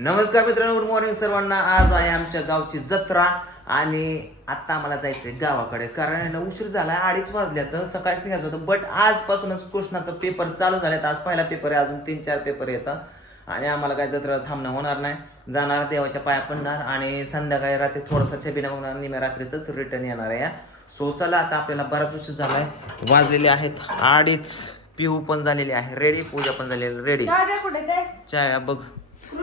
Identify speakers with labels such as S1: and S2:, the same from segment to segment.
S1: नमस्कार मित्रांनो good morning सर्वांना. आज आहे आमच्या गावची जत्रा आणि आता आम्हाला जायचंय गावाकडे. कारण आहे उशीर झालाय अडीच वाजल्या तर सकाळीच निघायचं होतं. बट आजपासूनच कृष्णाचा पेपर चालू झालेत. आज पहिला पेपर आहे अजून तीन चार पेपर येतं आणि आम्हाला काय जत्रा थांबणं होणार नाही. जाणार देवाच्या पाया पडणार आणि संध्याकाळी रात्री थोडासा छबिना बघणार निम्या रात्रीच रिटर्न येणार आहे. सो चला आता आपल्याला बराच उशीर झालाय. वाजलेले आहेत अडीच. पिहू पण झालेली आहे. रेडी पूजा पण झालेली रेडी
S2: चाव्या कुठे ते
S1: चाय बघ.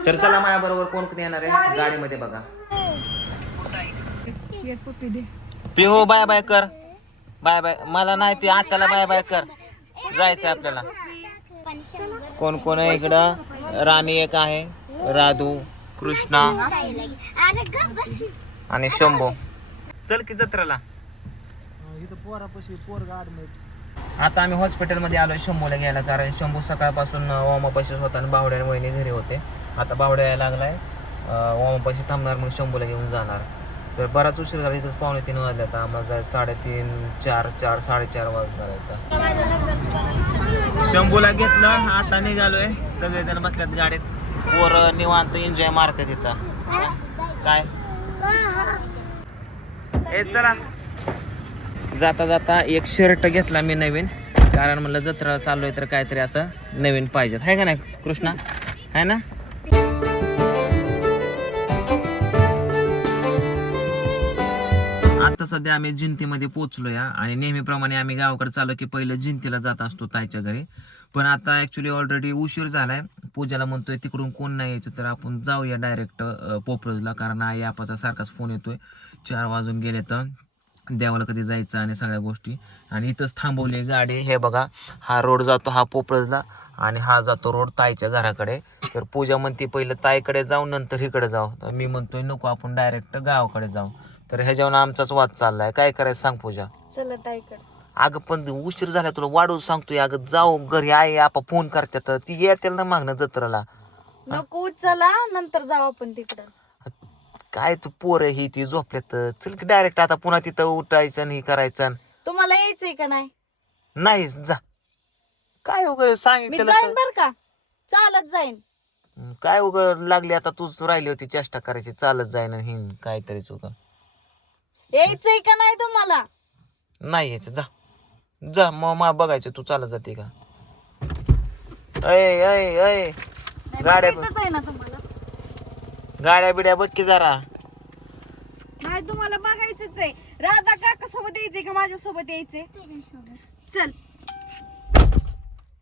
S1: तर चला माझ्या बरोबर कोण कोण येणार आहे? गाडीमध्ये बघा. पिहो बाय बाय कर. Bye bye. मला नाही ते आत्याला बाय बाय कर. जायचं आपल्याला. कोण कोण आहे इकडं? राणी एक आहे. राधू कृष्णा आणि शंभू. चल की जत्रेला. आता आम्ही हॉस्पिटलमध्ये आलोय शंभूला घ्यायला कारण शंभू सकाळपासून ओमापाशी होता आणि बावड्या आणि वहिनी घरी होते. आता बावड्या यायला लागलाय. ओमापाशी थांबणार मग शंभूला घेऊन जाणार. तर बराच उशीर झाला इथंच पावणे तीन वाजले आता. आम्हाला जाय साडेतीन चार चार साडेचार वाजणार आहेत शंभूला घेतलं आता निघालोय. सगळेजण बसल्यात गाडीत. पोर निवांत एन्जॉय मारतात इथं. काय? ए चला. जाता जाता एक शर्ट घेतला मी नवीन. कारण म्हणलं जत्रा चाललोय तर काहीतरी असं नवीन पाहिजे आहे का नाही कृष्णा? आहे ना? आता सध्या आम्ही जिंतीमध्ये पोहोचलो या आणि नेहमीप्रमाणे आम्ही गावाकडे चाललो की पहिलं जिंतीला जात असतो ताईच्या घरी. पण आता ऍक्च्युली ऑलरेडी उशीर झालाय. पूजाला म्हणतोय तिकडून कोण नाही यायचं तर आपण जाऊया डायरेक्ट पोपळजला कारण आई आपाचा सारखाच फोन येतोय. चार वाजून गेले तर देवाला कधी जायचं आणि सगळ्या गोष्टी. आणि इथंच थांबवली गाडी. हे बघा हा रोड जातो हा पोपळजला आणि हा जातो रोड ताईच्या घराकडे. तर पूजा म्हणते पहिलं ताईकडे जाऊ नंतर इकडे जाऊ. तर मी म्हणतोय नको आपण डायरेक्ट गावाकडे जाऊ. तर ह्याच्यावर आमचाच वाद चाललाय. काय करायचं सांग पूजा.
S2: ऐकड
S1: अगं पण उशीर झाला तुला वाढवून सांगतोय. अगं जाऊ घरी आई आपा फोन करतात ती येतील ना मागणं जत्राला.
S2: नको चला नंतर जाऊ आपण तिकडं.
S1: काय तू पोर ही ती झोपल्यात. चल की डायरेक्ट आता पुन्हा तिथं उठायचं आणि हे करायचं.
S2: तुम्हाला यायचंय का नाही?
S1: नाही जा. काय वगैरे
S2: मी
S1: सांगितलं
S2: जाईन बर का. चालत जाईन.
S1: काय वगैरे लागली आता तूच राहिली होती चेष्टा करायची. चालत जाईन आणि हिन काहीतरी चुका
S2: यायचंय का नाही तुम्हाला?
S1: नाही यायचं जा. जा मग मा बघायचं तू चालत जाते का? अय अय अय
S2: नाही,
S1: गाड्या
S2: बघायचंच आहे ना तुम्हाला.
S1: गाड्या बिड्या बघ की जरा.
S2: नाही तुम्हाला बघायचंच आहे. राधा काका सोबत यायचंय का? माझ्या सोबत यायचंय. चल.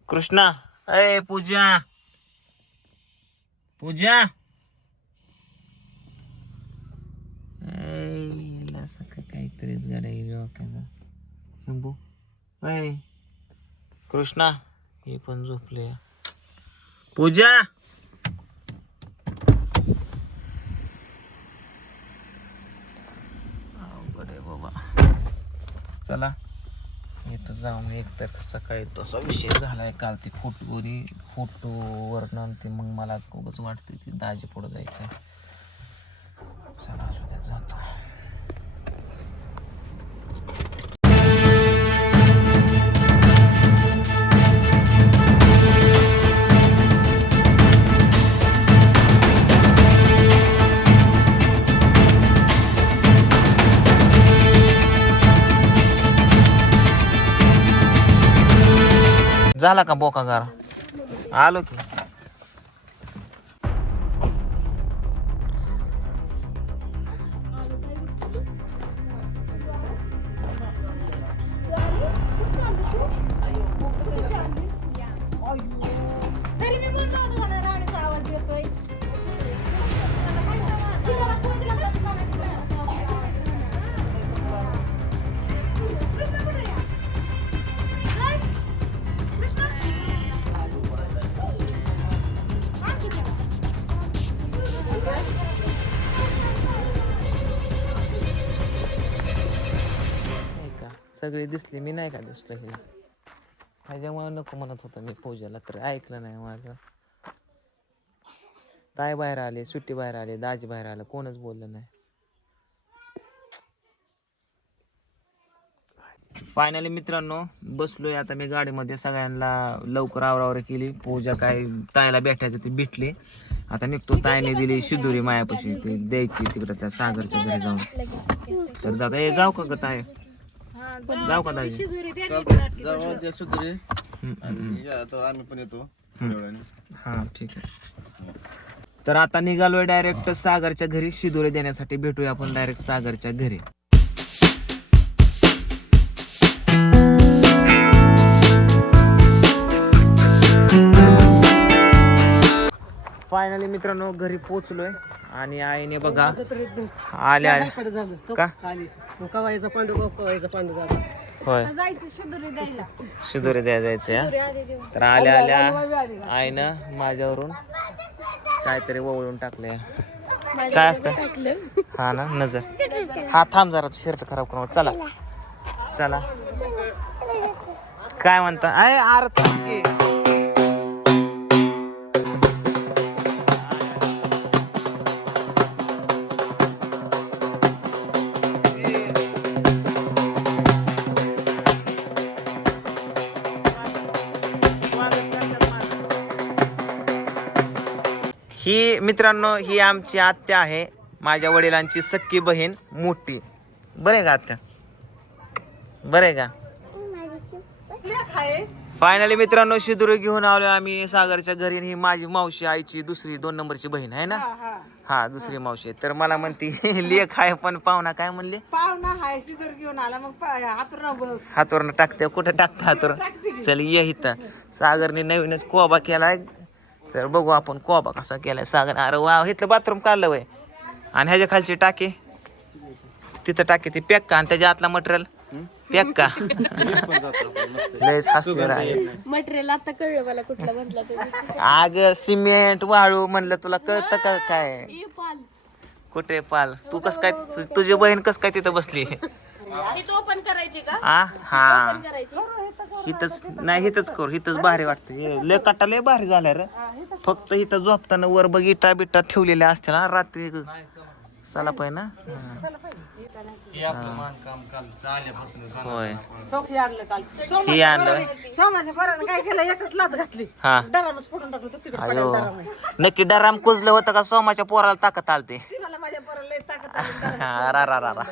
S1: कृष्णा अय पूजा. पूजा ऐ, याला असं का काहीतरीच गाड्या गेली वाकायला. शंभू अय कृष्णा हे पण झोपले पूजा! अवघड बाबा. चला इथं जाऊन एक तर सकाळी तसा विषय झालाय काल ती फोटोवरी फोटोवरनं ते मग मला खूपच वाटते ती दाजी पुढं जायचं. झाला का बोकागार आलो की. सगळी दिसली मी नाही का दिसलो हिला ह्याच्यामुळे नको म्हणत होतं मी पूजाला तर ऐकलं नाही माझं. ताई बाहेर आले सुट्टी बाहेर आले दाजी बाहेर आलं कोणच बोललं नाही. फायनली मित्रांनो बसलोय आता मी गाडीमध्ये सगळ्यांना लवकर आवरावर केली. पूजा काय ताईला भेटायचं ती भेटली. आता निघतो ताईने दिली शिदुरी मायापाशी ती द्यायची तिकडे त्या सागरच्या घरी जाऊन. तर दादा ए जाऊ का ग ताई? जाऊ का
S3: जाऊ सुधरे. आणि तर आम्ही पण येतो थोड्या वेळाने.
S1: हा ठीक आहे. तर आता निघालोय डायरेक्ट सागरच्या घरी. शिदोरे देण्यासाठी भेटूया आपण डायरेक्ट सागरच्या घरी. फायनली मित्रांनो घरी पोचलोय आणि आईने बघा आले आले का?
S4: कवायचा पांडू कवायचा पांडू झाला.
S1: होय.
S2: जायचं शिदुरी द्यायला.
S1: शिदोरे द्या जायचे? तर आल्या आल्या आईनं माझ्यावरून काहीतरी वळून टाकले काय असतं? हा ना नजर. हा थांब जरा शर्ट खराब करून चला. चला. काय म्हणता? अय आर थांब की. ही मित्रांनो ही आमची आत्या आहे. माझ्या वडिलांची सक्की बहीण मोठी. बरे का आत्या? बरे का? फायनली मित्रांनो शिदुरी घेऊन आलो आम्ही सागरच्या घरी आणि ही माझी मावशी आईची दुसरी दोन नंबरची बहीण आहे ना? हा दुसरी मावशी तर मला म्हणती लेख आहे पण पाहुणा काय म्हणले?
S4: पाहुणा हाय सिदूर घेऊन आला. मग हातून बस
S1: हातवरनं टाकते. कुठं टाकतं हातवर चल ये इथं. सागरने नवीनच कोबा केलाय. तर बघू आपण कोबा कसा केलाय. सागर अरे वा इथलं बाथरूम काढलं वय. आणि ह्याच्या खालची टाकी. तिथं टाकी ती पॅक का? आणि त्याच्या आतला मटेरियल? पॅक का? लयच हसले राहिले
S5: मटेरियल आता कळलं मला कुठला म्हटला
S1: आग सिमेंट वाळू म्हणलं तुला कळतं का काय? कुठे पाल? तू कस काय तु- तुझी बहीण कस काय तिथं बसली?
S5: इथं ओपन करायची का?
S1: आ? हा.
S5: करायची.
S1: इथंच नाही इथंच करू इथंच भारी वाटतं. हे लय कट्टा लय भारी झालाय रे. फक्त इथं झोपताना वर बघ इटा बिटा ठेवलेल्या असतील ना रात्री चला पाय ना होय. हे आणलं
S4: काय केलं? एकच लात घातली.
S1: हा.
S4: डरामच फोडून टाकलं तू तिकडे
S1: अयो.
S4: पडेल डराम आहे.
S1: नक्की डराम कुजलं होतं का? सोमाच्या पोराला ताकद आलते.
S4: ती मला माझ्या पोराला लय ताकद आली. डराम.
S1: रा रा रा रा.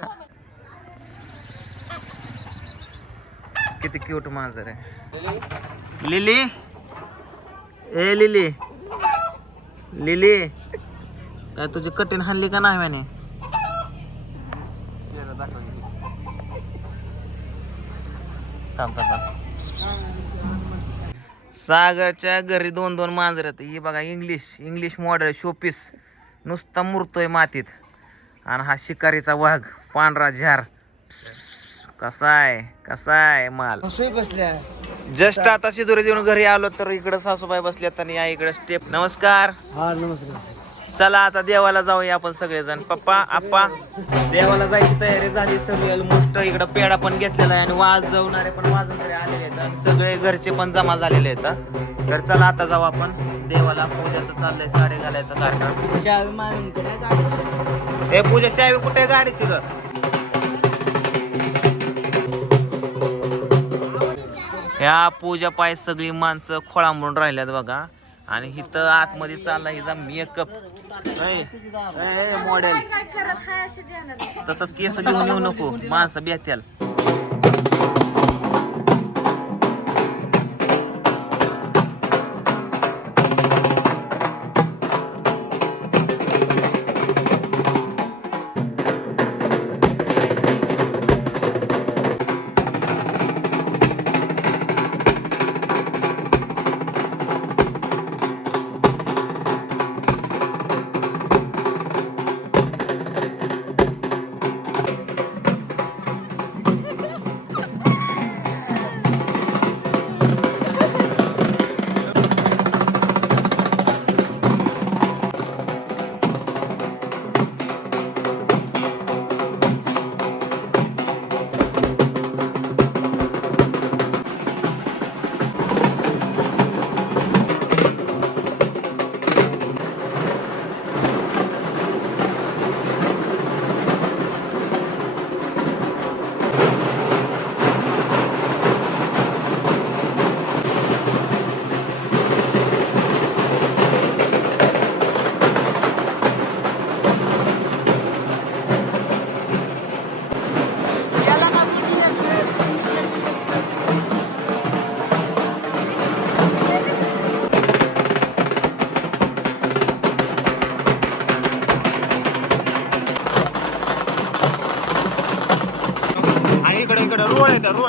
S1: किती क्यूट मांजर आहे. लिली? ए लिली. लिली काय तुझी कठीण हल्ली का नाही म्हणे. सागरच्या घरी दोन दोन मांजर आहेत. ही बघा इंग्लिश इंग्लिश मॉडेल शोपीस नुसता मुरतोय मातीत. आणि हा शिकारीचा वाघ पांढरा झार. कसा आहे? कसा आहे माल? जस्ट आता शिदोरी देऊन घरी आलो तर इकडं सासूबाई बसल्यात आणि या इकडे स्टेप नमस्कार.
S4: हा नमस्कार.
S1: चला आता देवाला जाऊया आपण सगळेजण. पप्पा आप्पा देवाला जायची तयारी झाली. सगळी ऑलमोस्ट इकडं पेडा पण घेतलेला आहे आणि वाजवणारे पण वाजवणारे आलेले आहेत. आणि सगळे घरचे पण जमा झालेले आहेत तर चला आता जाऊ आपण. देवाला पूजाचं चाललंय साडे घालायचा कार्यक्रम. हे पूजा चावी कुठे आहे गाडीची ह्या पूजा पाय सगळी माणसं खोळांबून राहिल्यात बघा. आणि इथं आतमध्ये चालला हिचा मेकअप मॉडेल
S2: काय करत हाय असे येणार
S1: तसंच केस घेऊन येऊ नको. माणसं बेत्याल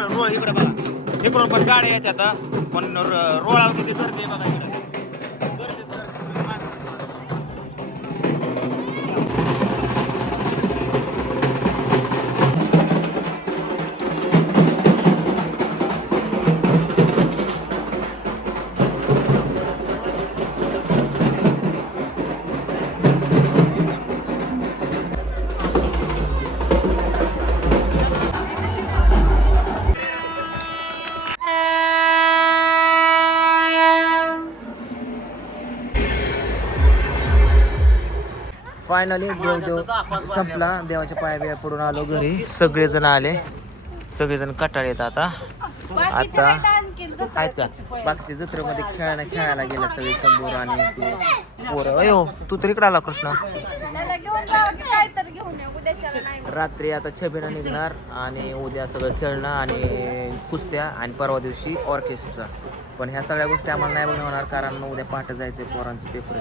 S1: रोळ इकडे बघा इकडून पण गाड्या येतात हा. पण र- रोळावर किती गर्दी बघा फायनली देव देव संपला. देवाच्या पाया बिया पडून आलो घरी. सगळेजण आले. सगळेजण कटाळ येत आता. आता
S2: आहेत
S1: का? बाकीच्या जत्रेमध्ये खेळायला खेळायला गेला सगळे शंभर आणि तू पोरं. अयो तू तर इकडे आला कृष्ण. रात्री आता छबिना निघणार आणि उद्या सगळं खेळणं आणि कुस्त्या आणि परवा दिवशी ऑर्केस्ट्रा. पण ह्या सगळ्या गोष्टी आम्हाला नाही बघणं होणार कारण उद्या पहाटे जायचं पोरांचे पेपर